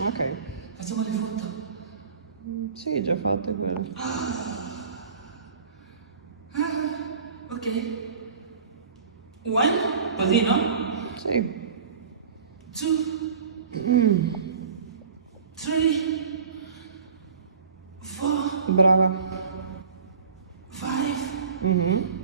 Ok. Facciamo le foto. Sì, già fatte quelle. Ok. One, così, no? Sì. Two, three, four, Brava. five, Mhm.